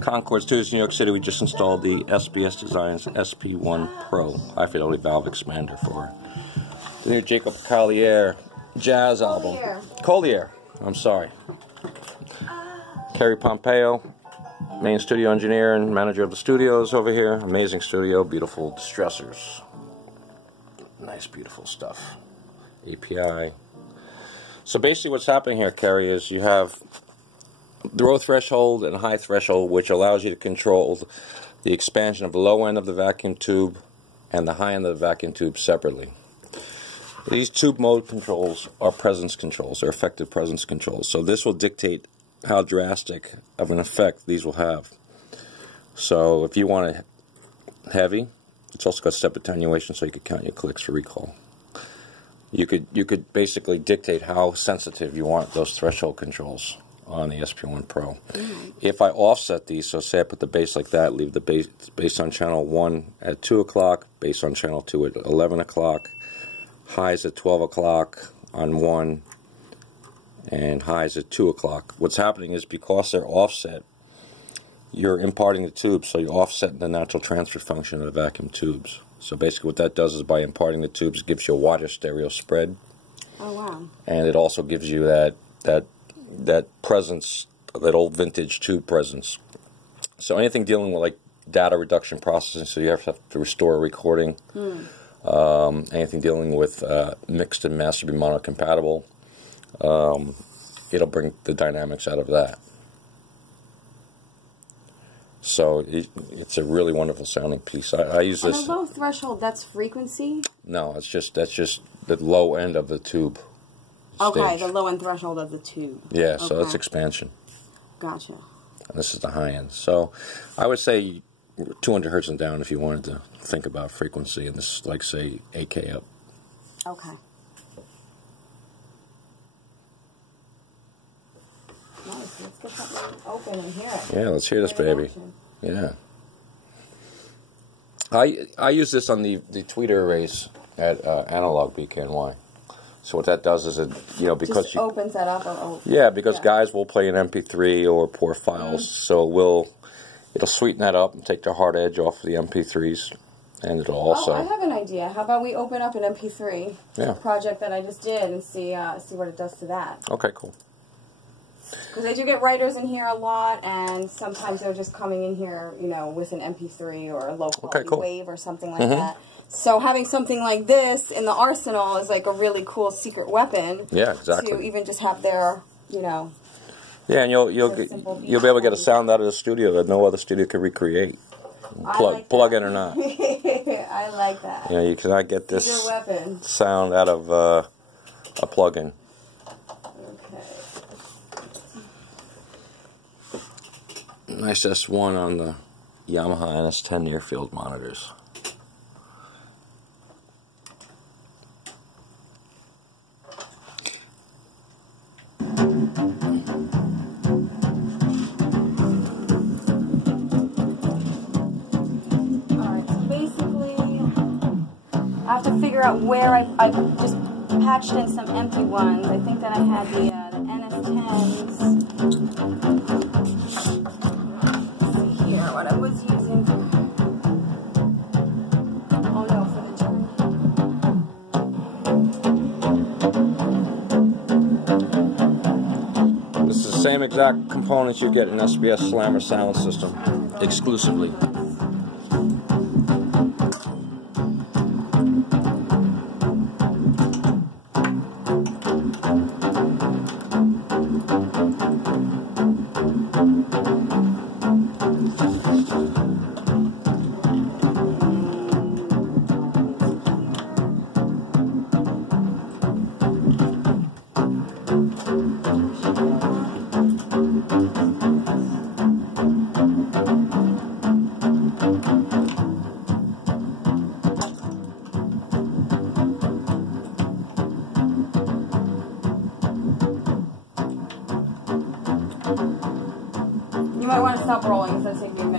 Concord Studios, New York City. We just installed the SBS Designs SP1 Pro High Fidelity Valve Expander for the new Jacob Collier Jazz album. Collier. I'm sorry. Kerry Pompeo, main studio engineer and manager of the studios over here. Amazing studio, beautiful distressors. Nice, beautiful stuff. API. So basically what's happening here, Kerry, is you have the low threshold and high threshold, which allows you to control the expansion of the low end of the vacuum tube and the high end of the vacuum tube separately. These tube mode controls are presence controls, they're effective presence controls. So this will dictate how drastic of an effect these will have. So if you want it heavy, it's also got step attenuation so you can count your clicks for recall. You could basically dictate how sensitive you want those threshold controls on the SP1 Pro. If I offset these, so say I put the bass like that, leave the bass on channel 1 at 2 o'clock, bass on channel 2 at 11 o'clock, highs at 12 o'clock on 1, and highs at 2 o'clock. What's happening is because they're offset, you're imparting the tubes, so you're offsetting the natural transfer function of the vacuum tubes. So basically what that does is by imparting the tubes, it gives you a wider stereo spread. Oh, wow. And it also gives you that presence, that old vintage tube presence. So anything dealing with like data reduction processing, so you have to restore a recording. Anything dealing with mixed and master be mono compatible, it'll bring the dynamics out of that. So it's a really wonderful sounding piece. I use this. On a low threshold, that's frequency? No, that's just the low end of the tube. Okay, the low end threshold of the tube. Yeah, so it's expansion. Gotcha. And this is the high end. So I would say 200 hertz and down if you wanted to think about frequency, and this is like, say, 8K up. Okay. Nice. Let's get something open and hear it. Yeah, let's hear this baby. Yeah. I use this on the tweeter arrays at Analog BKNY. So what that does is it, because just opens that up, or because guys will play an MP3 or pour files, so it'll sweeten that up and take the hard edge off the MP3s, and it'll also. Oh, I have an idea. How about we open up an MP3 project that I just did and see what it does to that? Okay, cool. Because I do get writers in here a lot, and sometimes they're just coming in here, with an MP3 or a low quality wave or something like that. So having something like this in the arsenal is like a really cool secret weapon. Yeah, exactly. To even just have their, Yeah, and you'll be able to get a sound out of the studio that no other studio could recreate. Plug in or not. I like that. You cannot get this sound out of a plug-in. Okay. Nice S1 on the Yamaha NS10 near-field monitors. I have to figure out where I just patched in some empty ones. I think that I had the NS10s. Let's see here what I was using. Oh no, for the turn. This is the same exact components you get in SBS Slammer sound system, exclusively. You might want to stop rolling, so it's taking me a minute.